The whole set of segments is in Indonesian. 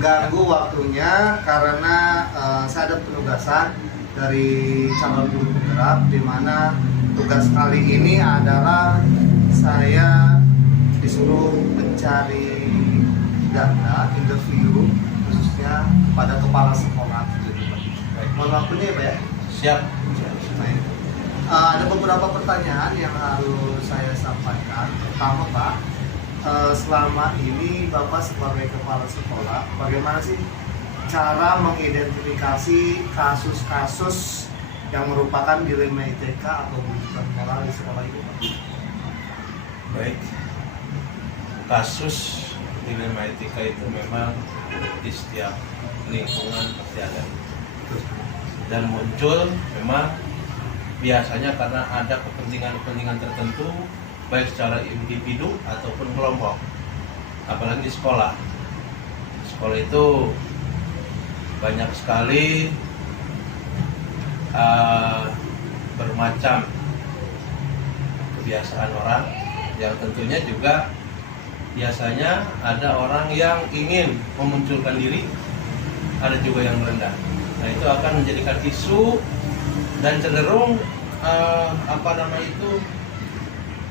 mengganggu waktunya karena saya ada penugasan dari calon guru penggerak, di mana tugas kali ini adalah saya disuruh mencari data interview khususnya kepada kepala sekolah. Mohon waktunya ya Pak ya. Siap. Ada beberapa pertanyaan yang harus saya sampaikan. Pertama Pak, selama ini Bapak sebagai kepala sekolah, bagaimana sih cara mengidentifikasi kasus-kasus yang merupakan dilema ITK atau bujukan moral di sekolah ini Pak? Baik. Kasus dilema etika itu memang di setiap lingkungan pasti ada. Dan muncul memang biasanya karena ada kepentingan-kepentingan tertentu, baik secara individu ataupun kelompok. Apalagi di sekolah. Sekolah itu banyak sekali bermacam kebiasaan orang, yang tentunya juga biasanya ada orang yang ingin memunculkan diri, ada juga yang merendah. Nah, itu akan menjadikan isu dan cenderung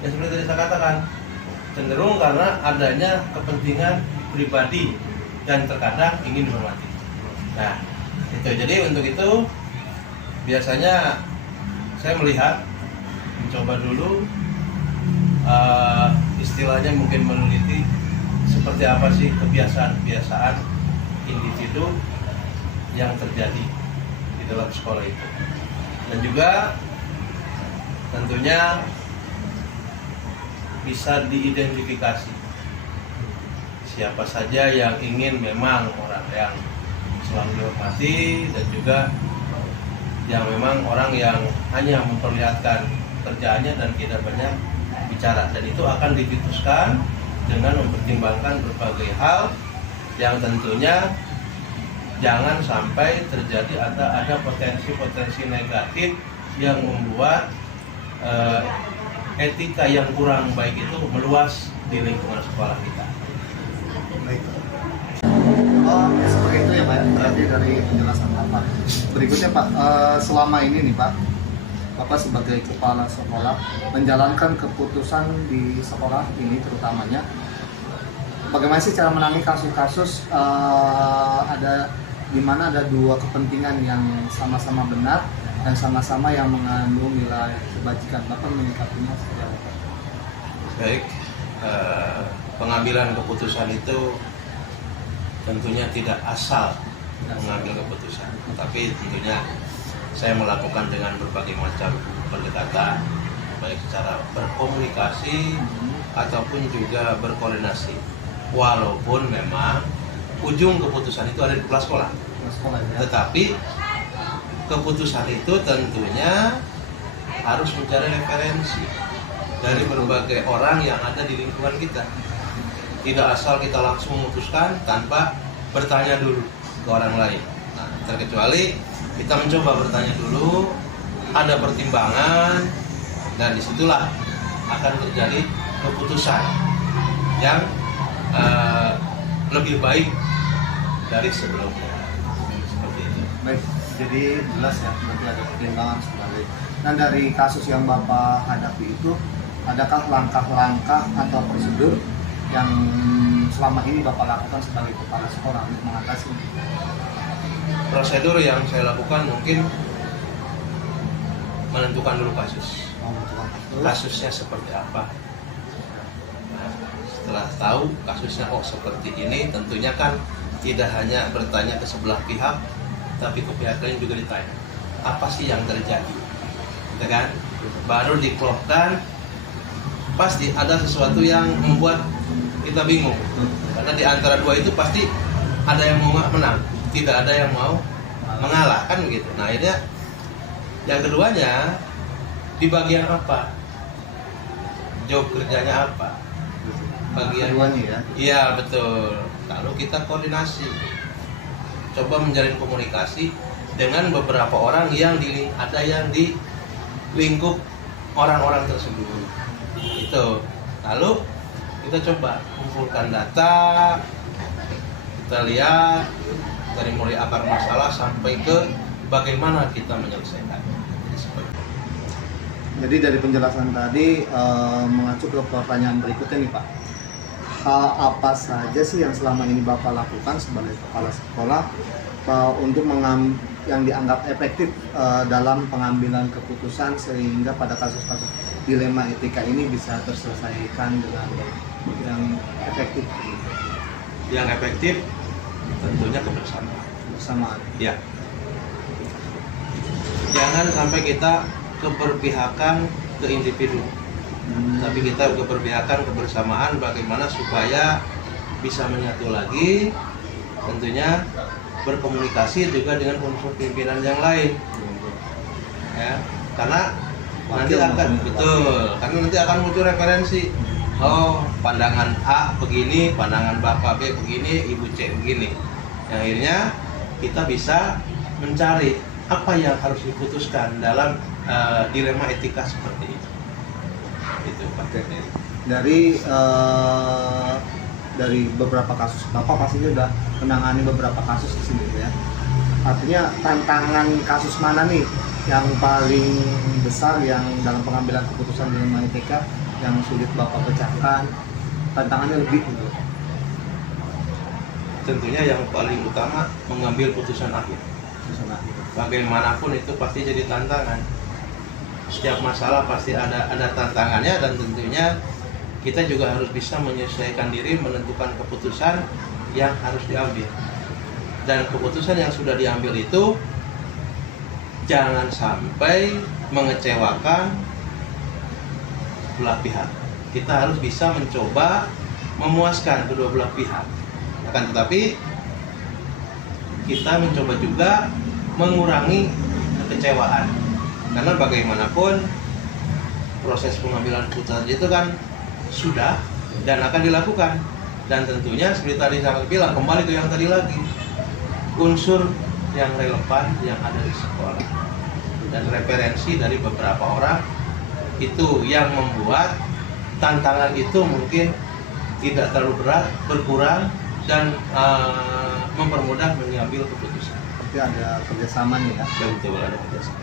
ya seperti tadi saya katakan, cenderung karena adanya kepentingan pribadi dan terkadang ingin dihormati. Nah, itu jadi untuk itu biasanya saya melihat, mencoba dulu istilahnya mungkin meneliti seperti apa sih kebiasaan-kebiasaan individu yang terjadi di dalam sekolah itu, dan juga tentunya bisa diidentifikasi siapa saja yang ingin memang orang yang selalu dihormati, dan juga yang memang orang yang hanya memperlihatkan kerjaannya dan tidak banyak bicara, dan itu akan diputuskan dengan mempertimbangkan berbagai hal yang tentunya jangan sampai terjadi ada potensi-potensi negatif yang membuat etika yang kurang baik itu meluas di lingkungan sekolah kita. Baik. Oh, seperti itu ya Pak, berarti dari penjelasan Bapak. Berikutnya Pak, selama ini nih Pak, Bapak sebagai kepala sekolah menjalankan keputusan di sekolah ini terutamanya, bagaimana sih cara menangani kasus-kasus ada di mana ada dua kepentingan yang sama-sama benar dan sama-sama yang mengandung nilai kebajikan? Bapak menyikapinya seperti apa? Baik, pengambilan keputusan itu tentunya tidak asal mengambil keputusan, tapi tentunya saya melakukan dengan berbagai macam pendekatan, baik secara berkomunikasi ataupun juga berkoordinasi. Walaupun memang ujung keputusan itu ada di kepala sekolah, tetapi keputusan itu tentunya harus mencari referensi dari berbagai orang yang ada di lingkungan kita. Tidak asal kita langsung memutuskan tanpa bertanya dulu ke orang lain. Nah, terkecuali kita mencoba bertanya dulu, ada pertimbangan, dan disitulah akan terjadi keputusan yang lebih baik dari sebelumnya. Seperti itu. Baik, jadi jelas ya, berarti ada pertimbangan sekali. Dan dari kasus yang Bapak hadapi itu, adakah langkah-langkah atau prosedur yang selama ini Bapak lakukan sebagai kepala sekolah untuk mengatasi? Prosedur yang saya lakukan mungkin menentukan dulu kasusnya seperti apa. Nah, setelah tahu kasusnya seperti ini, tentunya kan tidak hanya bertanya ke sebelah pihak, tapi ke pihak lain juga ditanya apa sih yang terjadi, gitu kan? Baru diklopkan, pasti ada sesuatu yang membuat kita bingung, karena di antara dua itu pasti ada yang mau menang, tidak ada yang mau mengalah, kan begitu. Nah, akhirnya yang keduanya di bagian apa, job kerjanya apa, bagian keduanya ya? Iya betul. Lalu kita koordinasi, coba menjalin komunikasi dengan beberapa orang yang ada yang di lingkup orang-orang tersebut. Itu. Lalu kita coba kumpulkan data, kita lihat dari mulai akar masalah sampai ke bagaimana kita menyelesaikan. Jadi dari penjelasan tadi mengacu ke pertanyaan berikutnya nih Pak. Hal apa saja sih yang selama ini Bapak lakukan sebagai kepala sekolah untuk yang dianggap efektif dalam pengambilan keputusan sehingga pada kasus-kasus dilema etika ini bisa terselesaikan dengan yang efektif? Yang efektif tentunya kebersamaan. Ya. Jangan sampai kita keberpihakan ke individu, tapi kita keberpihakan kebersamaan bagaimana supaya bisa menyatu lagi, tentunya berkomunikasi juga dengan unsur pimpinan yang lain. Ya, karena nanti akan muncul referensi. Oh, pandangan A begini, pandangan Bapak B begini, Ibu C begini. Yang akhirnya kita bisa mencari apa yang harus diputuskan dalam dilema etika seperti itu. Itu Pak. Dari beberapa kasus, Bapak pastinya sudah menangani beberapa kasus di sini ya. Artinya tantangan kasus mana nih yang paling besar yang dalam pengambilan keputusan dilema etika yang sulit Bapak pecahkan, tantangannya lebih gitu? Tentunya yang paling utama mengambil putusan akhir. Bagaimanapun itu pasti jadi tantangan. Setiap masalah pasti ada tantangannya, dan tentunya kita juga harus bisa menyesuaikan diri menentukan keputusan yang harus diambil. Dan keputusan yang sudah diambil itu jangan sampai mengecewakan belah pihak. Kita harus bisa mencoba memuaskan kedua belah pihak. Akan tetapi kita mencoba juga mengurangi kekecewaan. Karena bagaimanapun proses pengambilan keputusan itu kan sudah dan akan dilakukan. Dan tentunya seperti tadi saya bilang, kembali ke yang tadi lagi, unsur yang relevan yang ada di sekolah dan referensi dari beberapa orang itu yang membuat tantangan itu mungkin tidak terlalu berat, berkurang, dan mempermudah mengambil keputusan. Berarti ada kerjasama nih ya? Betul, ada kerjasama.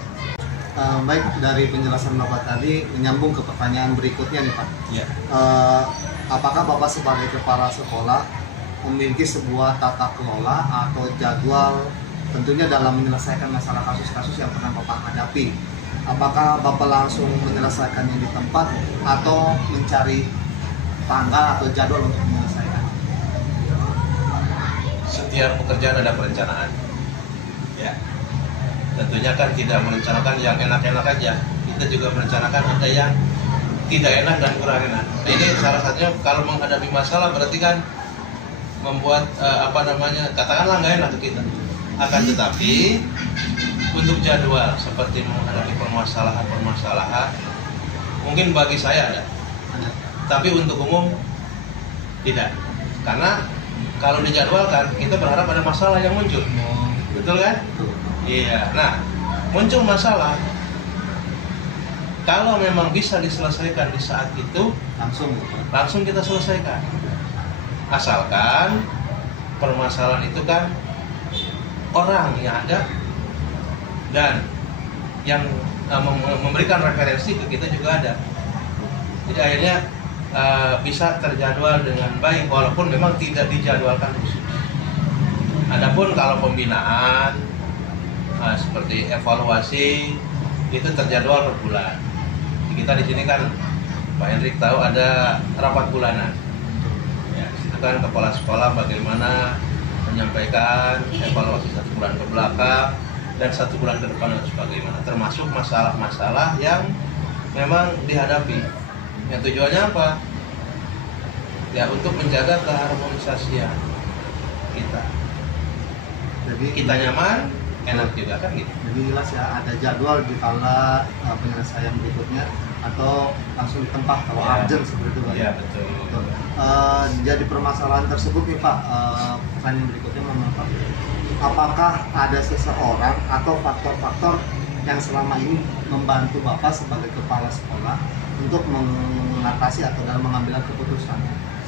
Baik, dari penjelasan Bapak tadi menyambung ke pertanyaan berikutnya nih Pak. Ya. Apakah Bapak sebagai kepala sekolah memiliki sebuah tata kelola atau jadwal tentunya dalam menyelesaikan masalah kasus-kasus yang pernah Bapak hadapi? Apakah Bapak langsung menyelesaikannya di tempat atau mencari tanggal atau jadwal untuk menyelesaikan? Setiap pekerjaan ada perencanaan. Ya. Tentunya kan tidak merencanakan yang enak-enak aja. Kita juga merencanakan ada yang tidak enak dan kurang enak. Nah, ini salah satunya kalau menghadapi masalah berarti kan membuat katakanlah nggak enak ke kita. Akan tetapi untuk jadwal seperti menghadapi permasalahan mungkin bagi saya ada, tapi untuk umum tidak. Karena kalau dijadwalkan kita berharap ada masalah yang muncul, betul kan? Iya. Nah, muncul masalah, kalau memang bisa diselesaikan di saat itu, langsung kita selesaikan. Asalkan permasalahan itu kan orang yang ada dan yang memberikan referensi ke kita juga ada. Jadi akhirnya bisa terjadwal dengan baik walaupun memang tidak dijadwalkan khusus. Adapun kalau pembinaan seperti evaluasi itu terjadwal per bulan. Kita di sini kan Pak Hendrik tahu ada rapat bulanan. Ya, itu kan kepala sekolah bagaimana menyampaikan evaluasi 1 bulan ke belakang dan 1 bulan ke depan harus bagaimana, termasuk masalah-masalah yang memang dihadapi. Yang tujuannya apa? Ya untuk menjaga keharmonisasian kita. Jadi kita nyaman, enak juga kan gitu. Jadi jelas ya ada jadwal di kala penyelesaian berikutnya atau langsung di tempat kalau urgent seperti itu Pak. Iya betul. Jadi permasalahan tersebut nih Pak, pertanyaan berikutnya memang Pak, apakah ada seseorang atau faktor-faktor yang selama ini membantu Bapak sebagai kepala sekolah untuk mengatasi atau dalam mengambil keputusan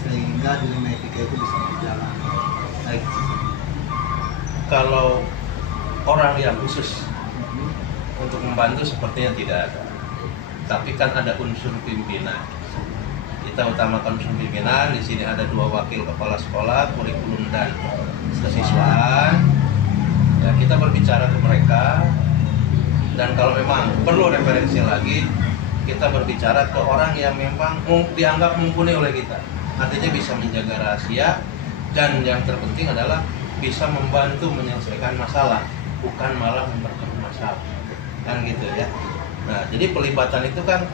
sehingga dilema etika itu bisa berjalan? Baik. Kalau orang yang khusus untuk membantu sepertinya tidak ada. Tapi kan ada unsur pimpinan. Kita utamakan unsur pimpinan. Di sini ada 2 wakil kepala sekolah, kurikulum dan kesiswaan. Ya, kita berbicara ke mereka. Dan kalau memang perlu referensi lagi, kita berbicara ke orang yang memang dianggap mumpuni oleh kita. Artinya bisa menjaga rahasia, dan yang terpenting adalah bisa membantu menyelesaikan masalah, bukan malah memperkeruh masalah. Kan gitu ya. Nah, jadi pelibatan itu kan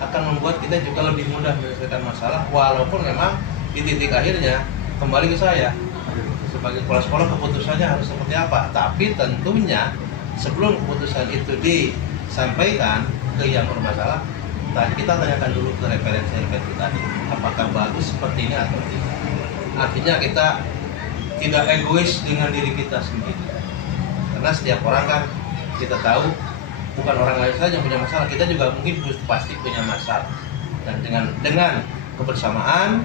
akan membuat kita juga lebih mudah menyelesaikan masalah, walaupun memang di titik akhirnya kembali ke saya sebagai kepala sekolah, keputusannya harus seperti apa. Tapi tentunya sebelum keputusan itu disampaikan ke yang bermasalah, kita tanyakan dulu ke referensi tadi, apakah bagus seperti ini atau tidak. Artinya kita tidak egois dengan diri kita sendiri, karena setiap orang kan kita tahu bukan orang lain saja yang punya masalah, kita juga mungkin pasti punya masalah. Dan dengan kebersamaan,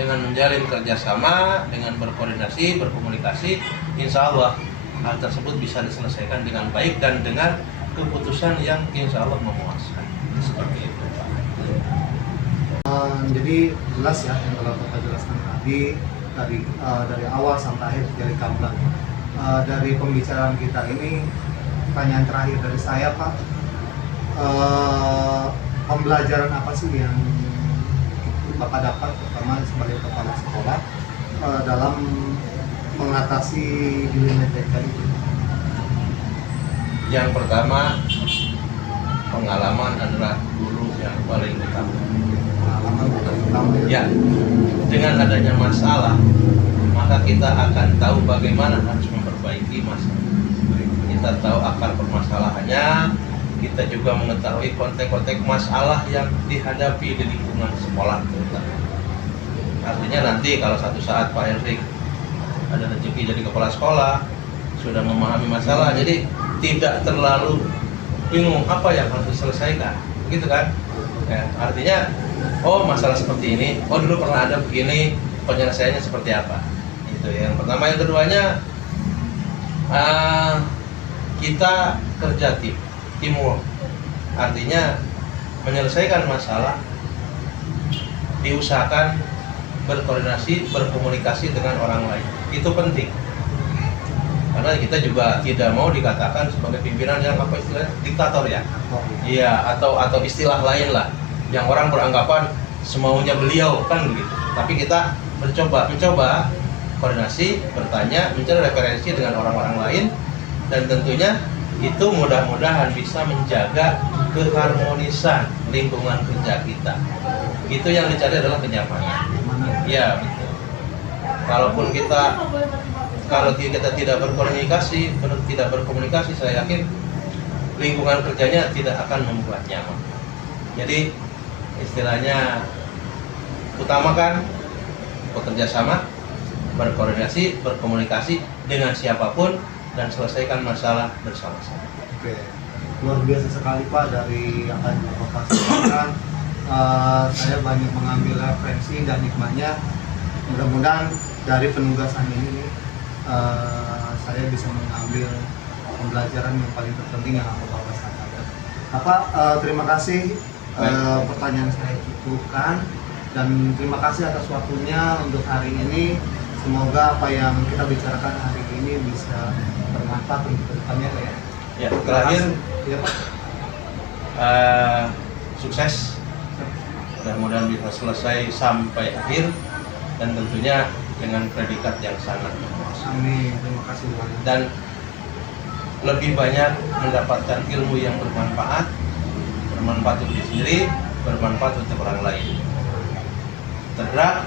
dengan menjalin kerjasama, dengan berkoordinasi, berkomunikasi, insya Allah hal tersebut bisa diselesaikan dengan baik dan dengan keputusan yang insya Allah memuaskan. Seperti itu, Pak. Jadi jelas ya yang telah Bapak jelaskan tadi dari awal sampai akhir dari Kablan. Dari pembicaraan kita ini, pertanyaan terakhir dari saya, Pak, pembelajaran apa sih yang Bapak dapat pertama sebagai kepala sekolah dalam mengatasi dilema TK itu? Yang pertama, pengalaman adalah guru yang paling utama. Pengalaman paling utama Ya, dengan adanya masalah, maka kita akan tahu bagaimana harus memperbaiki masalah. Kita tahu akar permasalahannya, kita juga mengetahui konteks-konteks masalah yang dihadapi di lingkungan sekolah terutama. Artinya nanti kalau satu saat Pak Erik ada rezeki jadi kepala sekolah, sudah memahami masalah, jadi tidak terlalu bingung apa yang harus diselesaikan, begitu kan? Ya, artinya, oh masalah seperti ini, oh dulu pernah ada begini, penyelesaiannya seperti apa? Itu yang pertama. Yang keduanya, kita kerja teamwork. Artinya menyelesaikan masalah diusahakan berkoordinasi, berkomunikasi dengan orang lain. Itu penting. Karena kita juga tidak mau dikatakan sebagai pimpinan yang apa istilahnya diktator ya. Iya, atau istilah lain lah yang orang beranggapan semaunya beliau kan begitu. Tapi kita mencoba koordinasi, bertanya, mencari referensi dengan orang-orang lain, dan tentunya itu mudah-mudahan bisa menjaga keharmonisan lingkungan kerja kita. Itu yang dicari adalah kenyamanan. Ya, betul. Kalau kita tidak berkomunikasi, saya yakin lingkungan kerjanya tidak akan membuat nyaman. Jadi istilahnya utamakan bekerja sama, berkoordinasi, berkomunikasi dengan siapapun, dan selesaikan masalah bersama-sama. Oke, luar biasa sekali Pak dari apa yang Bapak sampaikan. Saya banyak mengambil referensi dan hikmahnya. Mudah-mudahan dari penugasan ini saya bisa mengambil pembelajaran yang paling terpenting yang Bapak sampaikan. Bapak, terima kasih. Pertanyaan saya cukupkan, dan terima kasih atas waktunya untuk hari ini. Semoga apa yang kita bicarakan hari ini bisa bermanfaat untuk kedepannya, Pak ya. Ya, terakhir, ya, Pak. Sukses. Mudah-mudahan bisa selesai sampai akhir, dan tentunya dengan predikat yang sangat memuaskan. Amin. Terima kasih banyak. Dan lebih banyak mendapatkan ilmu yang bermanfaat untuk diri sendiri, bermanfaat untuk orang lain. Bergerak,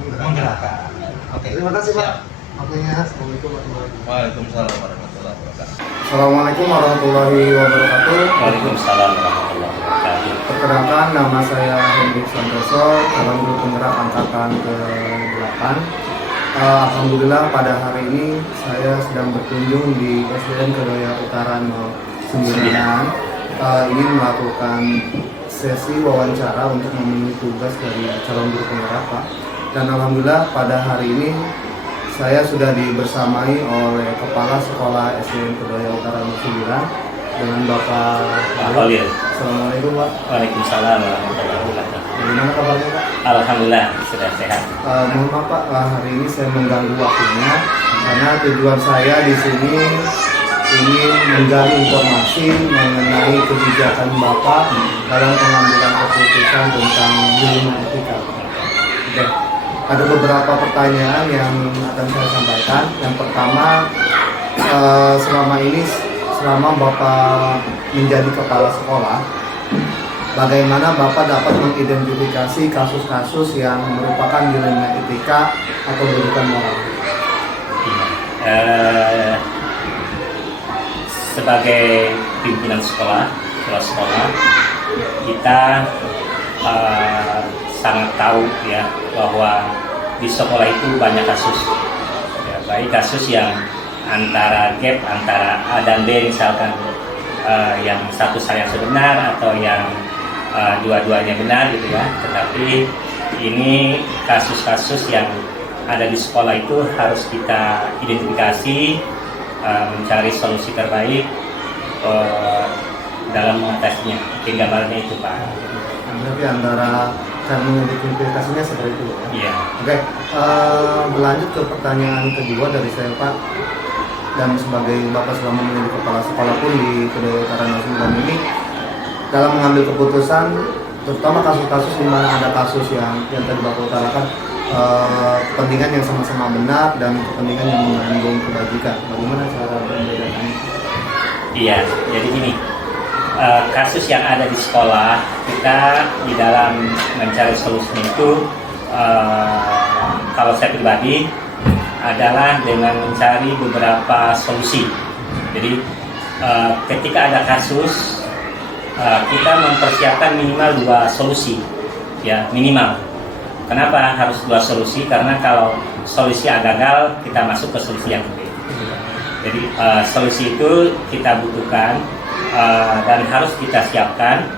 menggerakkan. Oke. Terima kasih Pak. Siap. Waktunya. Assalamualaikum warahmatullahi wabarakatuh. Waalaikumsalam warahmatullahi wabarakatuh. Assalamualaikum warahmatullahi wabarakatuh. Waalaikumsalam warahmatullahi wabarakatuh. Perkenalkan, nama saya Hendrik Santoso, calon guru penggerak angkatan ke-8. Alhamdulillah pada hari ini saya sedang berkunjung di SDN Kedoya Utara 09. Ingin melakukan sesi wawancara untuk memenuhi tugas dari calon guru penggerak, Pak. Dan alhamdulillah pada hari ini saya sudah dibersamai oleh Kepala Sekolah SDN Kedoya Utara 9 dengan Bapak Khalil. Assalamualaikum Pak. Waalaikumsalam warahmatullahi wabarakatuh. Bagaimana kabarnya Pak? Alhamdulillah sudah sehat. Mohon maaf Pak, hari ini saya mengganggu waktunya karena tujuan saya di sini ingin menggali informasi mengenai kebijakan Bapak dalam pengambilan keputusan tentang dilema etika. Oke. Ada beberapa pertanyaan yang akan saya sampaikan. Yang pertama, selama Bapak menjadi kepala sekolah, bagaimana Bapak dapat mengidentifikasi kasus-kasus yang merupakan dilema etika atau kedudukan moral? Sebagai pimpinan sekolah, kita sangat tahu ya bahwa di sekolah itu banyak kasus, ya, baik kasus yang antara gap antara A dan B, misalkan yang satu saya sebenar atau yang dua-duanya benar gitu ya. Tetapi ini kasus-kasus yang ada di sekolah itu harus kita identifikasi, mencari solusi terbaik dalam mengatasinya. Mungkin gambarnya itu Pak. Berarti antara cara mengidentifikasinya seperti itu ya? Iya. Oke, berlanjut ke pertanyaan kedua dari saya Pak. Dan sebagai Bapak selama menjadi kepala sekolah pun di Kedoya Utara 9 ini, dalam mengambil keputusan, terutama kasus-kasus di mana ada kasus yang tadi Bapak utarakan, kepentingan yang sama-sama benar dan kepentingan yang mengandung kebajikan. Bagaimana cara membedakan itu? Iya, jadi gini, kasus yang ada di sekolah, kita di dalam mencari solusinya itu, kalau saya pribadi, adalah dengan mencari beberapa solusi. Jadi ketika ada kasus, kita mempersiapkan minimal 2 solusi, ya minimal. Kenapa harus 2 solusi? Karena kalau solusi yang gagal, kita masuk ke solusi yang kedua. Jadi solusi itu kita butuhkan dan harus kita siapkan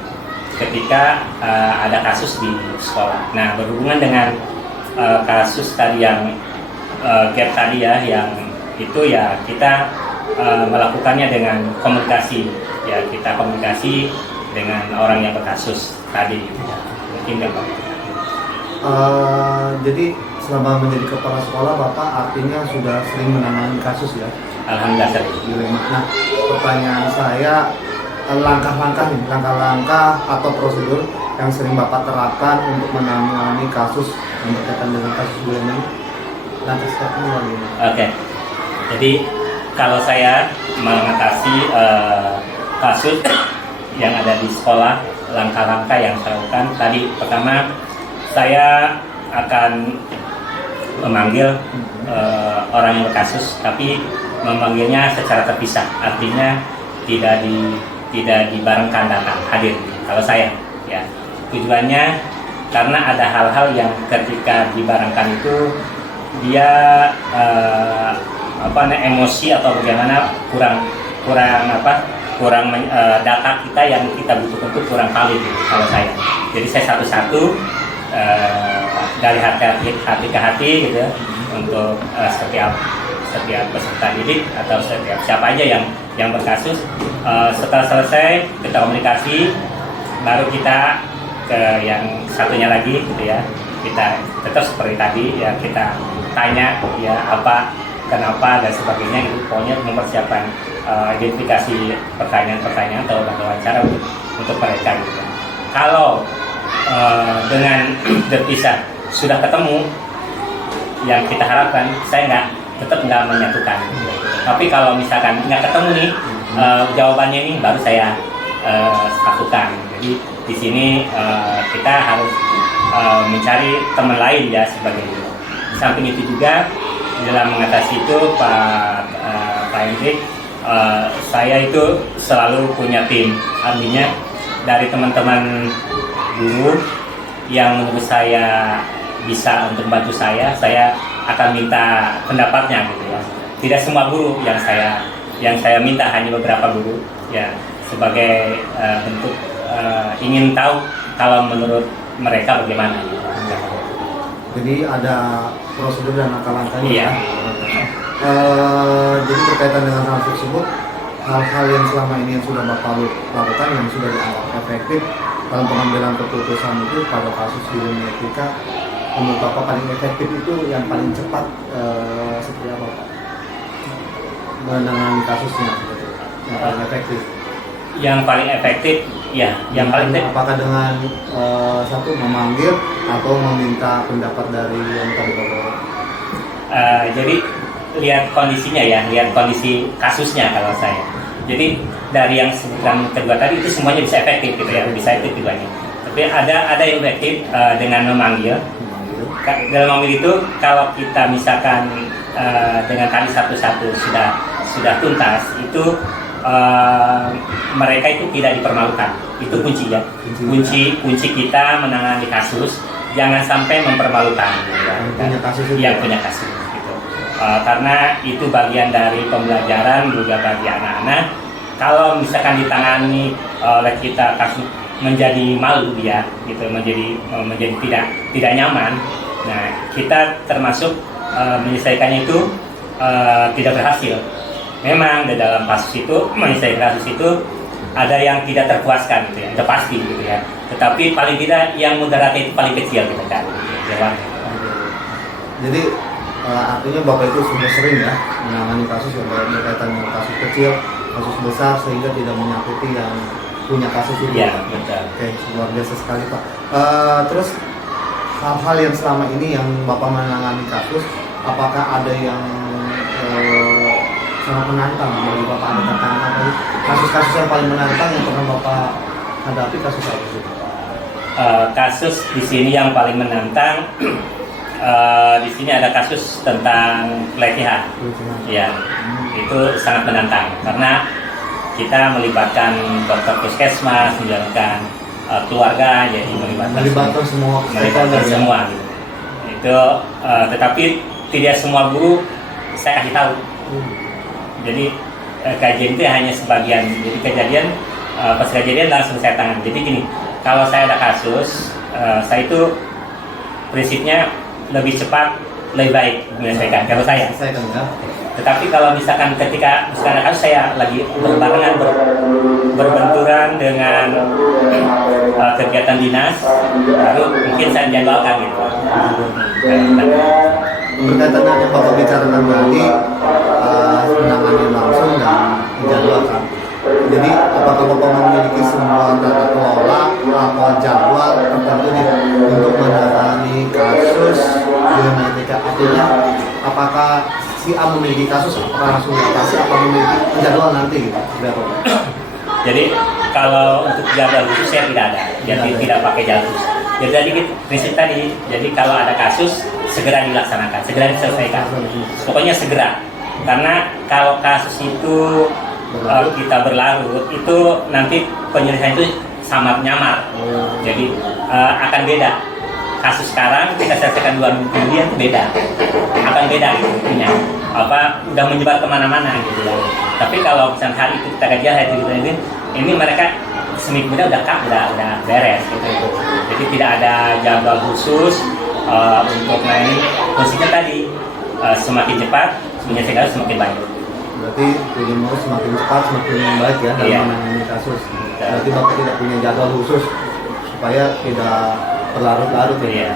ketika ada kasus di sekolah. Nah, berhubungan dengan kasus tadi yang gap tadi ya, yang itu ya kita melakukannya dengan komunikasi, ya kita komunikasi dengan orang yang berkasus tadi. Mungkin Bapak. Jadi selama menjadi kepala sekolah Bapak artinya sudah sering menangani kasus ya? Alhamdulillah sering. Dilema. Nah, pertanyaan saya, langkah-langkah atau prosedur yang sering Bapak terapkan untuk menangani kasus yang berkaitan dengan kasus dilema ini? Langkah stepnya bagaimana? Oke. Jadi kalau saya mengatasi kasus yang ada di sekolah, langkah-langkah yang saya lakukan tadi, pertama saya akan memanggil orang yang berkasus, tapi memanggilnya secara terpisah, artinya tidak dibarengkan datang hadir. Kalau saya, ya tujuannya karena ada hal-hal yang ketika dibarengkan itu dia emosi atau bagaimana kurang data kita yang kita butuhkan itu kurang valid kalau saya. Jadi saya satu-satu dari hati ke hati gitu ya, untuk setiap peserta didik atau setiap siapa aja yang berkasus. Setelah selesai kita komunikasi, baru kita ke yang satunya lagi gitu ya. Kita tetap seperti tadi ya, kita tanya ya apa, kenapa dan sebagainya gitu. Pokoknya mempersiapkan identifikasi pertanyaan-pertanyaan atau wawancara untuk mereka gitu. Kalau dengan terpisah sudah ketemu, yang kita harapkan saya tetap nggak menyatukan. Tapi kalau misalkan nggak ketemu nih jawabannya ini, baru saya satukan. Jadi di sini kita harus mencari teman lain ya sebagainya. Di samping itu juga dalam mengatasi itu Pak Hendrik, saya itu selalu punya tim, artinya dari teman-teman guru yang menurut saya bisa untuk bantu saya akan minta pendapatnya gitu ya. Tidak semua guru yang saya minta, hanya beberapa guru ya, sebagai bentuk ingin tahu kalau menurut mereka bagaimana. Jadi ada prosedur dan langkah-langkahnya. Iya. Jadi berkaitan dengan hal tersebut, hal-hal yang selama ini yang sudah Bapak lakukan yang sudah dianggap efektif dalam pengambilan keputusan itu pada kasus di dunia etika, menurut Bapak paling efektif itu yang paling cepat seperti apa Pak? Menangani kasusnya seperti itu, yang paling efektif. Yang paling efektif, ya, yang paling efektif. Apakah dengan satu memanggil atau meminta pendapat dari yang tadi Bapak? Jadi lihat kondisinya ya, lihat kondisi kasusnya kalau saya. Jadi dari yang sebutkan kedua tadi itu semuanya bisa efektif gitu ya, bisa efektif keduanya. Tapi ada yang efektif dengan memanggil. Dalam memanggil itu kalau kita misalkan dengan kali satu-satu sudah tuntas, itu mereka itu tidak dipermalukan. Itu kunci ya. Kunci kita menangani kasus, jangan sampai mempermalukan yang punya kasus. Karena itu bagian dari pembelajaran juga bagi anak-anak. Kalau misalkan ditangani oleh kita kasus menjadi malu dia, gitu, menjadi tidak nyaman. Nah, kita termasuk menyelesaikannya itu tidak berhasil. Memang di dalam kasus itu menyelesaikan kasus itu ada yang tidak terpuaskan, gitu ya, itu pasti, gitu ya. Tetapi paling tidak yang mudaratnya itu paling kecil kita cari jawabnya. Jadi artinya Bapak itu sudah sering ya menangani kasus yang berkaitan dengan kasus kecil, kasus besar sehingga tidak menyangkuti yang punya kasus itu. Ya, betul. Oke, luar biasa sekali Pak. Terus hal-hal yang selama ini yang Bapak menangani kasus, apakah ada yang sangat menantang bagi Bapak? Ada tantangan apa? Kasus-kasus yang paling menantang yang pernah Bapak hadapi kasus apa sih? Kasus di sini yang paling menantang. Di sini ada kasus tentang pelecehan, ya, itu sangat menantang karena kita melibatkan dokter puskesmas, menjalankan keluarga, jadi melibatkan semua, gitu. Itu, tetapi tidak semua guru saya kasih tahu. Jadi kajian itu hanya sebagian. Jadi kejadian pas kejadian langsung saya tangani. Jadi gini, kalau saya ada kasus, saya itu prinsipnya lebih cepat, lebih baik menyelesaikan kalau saya. Tetapi kalau misalkan ketika misalkan kasus saya lagi berbarengan berbenturan dengan kegiatan dinas, baru mungkin saya jadwalkan gitu. Berkaitan dengan yang Bapak bicarakan tadi, menangani langsung dan dijadwalkan. Jadi apakah Bapak memiliki semua tata kelola atau jadwal tertentu untuk menangani kasus dengan etika? Artinya apakah si A memiliki kasus, apakah langsung diatasi, apa memiliki jadwal nanti gitu? Jadi kalau untuk jadwal khusus saya tidak ada, jadi tidak pakai jadwal khusus. Jadi prinsip tadi, jadi kalau ada kasus segera dilaksanakan, segera diselesaikan. Pokoknya segera, karena kalau kasus itu kita berlarut, itu nanti penyelesaian itu sangat nyamar. Jadi akan beda. Kasus sekarang kita selesaikan 2 minggu kemudian itu beda, akan beda gitu intinya. Udah menyebar kemana-mana gitu ya. Tapi kalau misalnya hari itu kita kajian, hari itu ini mereka seminggu udah beres gitu. Jadi tidak ada jadwal khusus untuk ini. Fungsinya tadi semakin cepat menyelesaikan semakin baik. Berarti tujuan mau semakin cepat semakin baik ya dalam menangani kasus. Berarti Bapak tidak punya jadwal khusus supaya tidak berlarut-larut ya.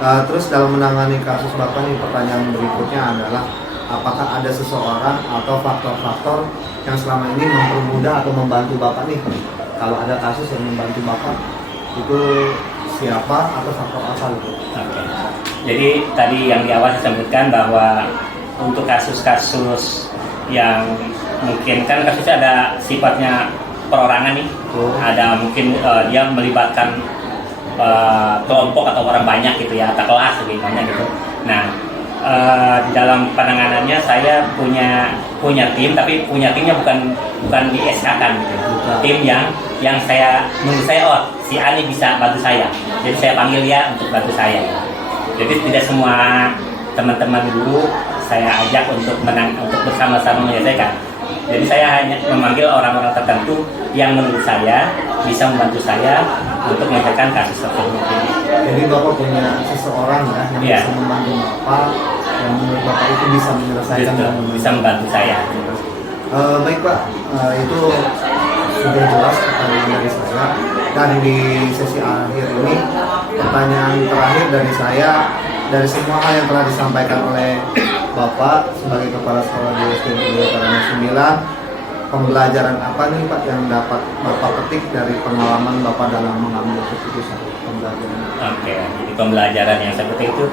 Terus dalam menangani kasus Bapak nih, pertanyaan berikutnya adalah apakah ada seseorang atau faktor-faktor yang selama ini mempermudah atau membantu Bapak nih? Kalau ada kasus yang membantu Bapak, itu siapa atau faktor apa gitu? Oke. Jadi tadi yang di awal saya sebutkan bahwa untuk kasus-kasus yang mungkin kan kasusnya ada sifatnya perorangan nih, ada mungkin dia melibatkan kelompok atau orang banyak gitu ya, atau kelas lebih banyak gitu. Nah, di dalam penanganannya saya punya tim, tapi punya timnya bukan di SK kan gitu. Tim yang saya menurut saya si A ini bisa bantu saya, jadi saya panggil dia untuk bantu saya. Jadi tidak semua teman-teman guru saya ajak untuk bersama-sama menyelesaikan. Jadi saya hanya memanggil orang-orang tertentu yang menurut saya bisa membantu saya untuk menyelesaikan kasus tersebut. Jadi Bapak punya seseorang ya yang Iya. bisa membantu Bapak, yang menurut Bapak itu bisa menyelesaikan dan Bisa membantu saya. Baik Pak, itu sudah jelas pertanyaan dari saya. Dan di sesi akhir ini, pertanyaan terakhir dari saya, dari semua hal yang telah disampaikan oleh Bapak sebagai Kepala Sekolah di SD Negeri Tarana 9, pembelajaran apa nih Pak yang dapat Bapak petik dari pengalaman Bapak dalam mengambil keputusan pembelajaran? Oke, jadi pembelajaran yang seperti itu,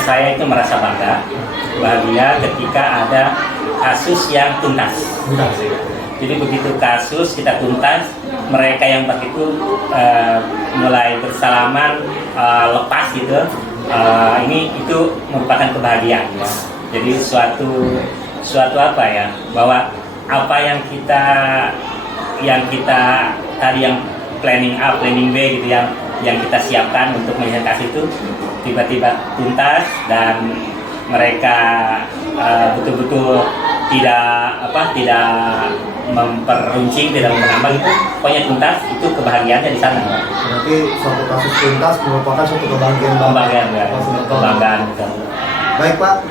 saya itu merasa bahagia ketika ada kasus yang tuntas. Jadi begitu kasus kita tuntas, mereka yang begitu mulai bersalaman, lepas gitu. Ini itu merupakan kebahagiaan ya. Jadi suatu apa ya, bahwa apa yang kita tadi yang planning A, planning B gitu yang kita siapkan untuk menyelesaikan itu tiba-tiba tuntas dan mereka betul-betul tidak memperuncing, tidak menambah itu, pokoknya tuntas, itu kebahagiaannya di sana. Berarti suatu kasus tuntas merupakan suatu kebahagiaan Bapak. Kebanggaan gitu. Baik Pak,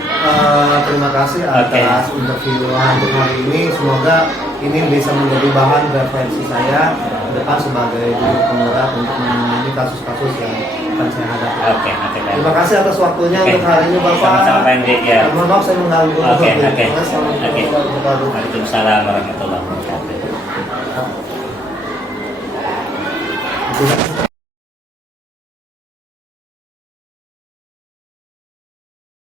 terima kasih atas interview untuk hari ini. Semoga ini bisa menjadi bahan referensi saya ke depan sebagai guru penggerak untuk menangani kasus-kasus yang akan saya hadapi. Oke. Terima kasih atas waktunya untuk hari ini Bapak. Sama-sama Pak Hendrik ya. Mohon maaf saya mengganggu. Oke. Assalamualaikum warahmatullahi wabarakatuh. Waalaikumsalam warahmatullahi wabarakatuh.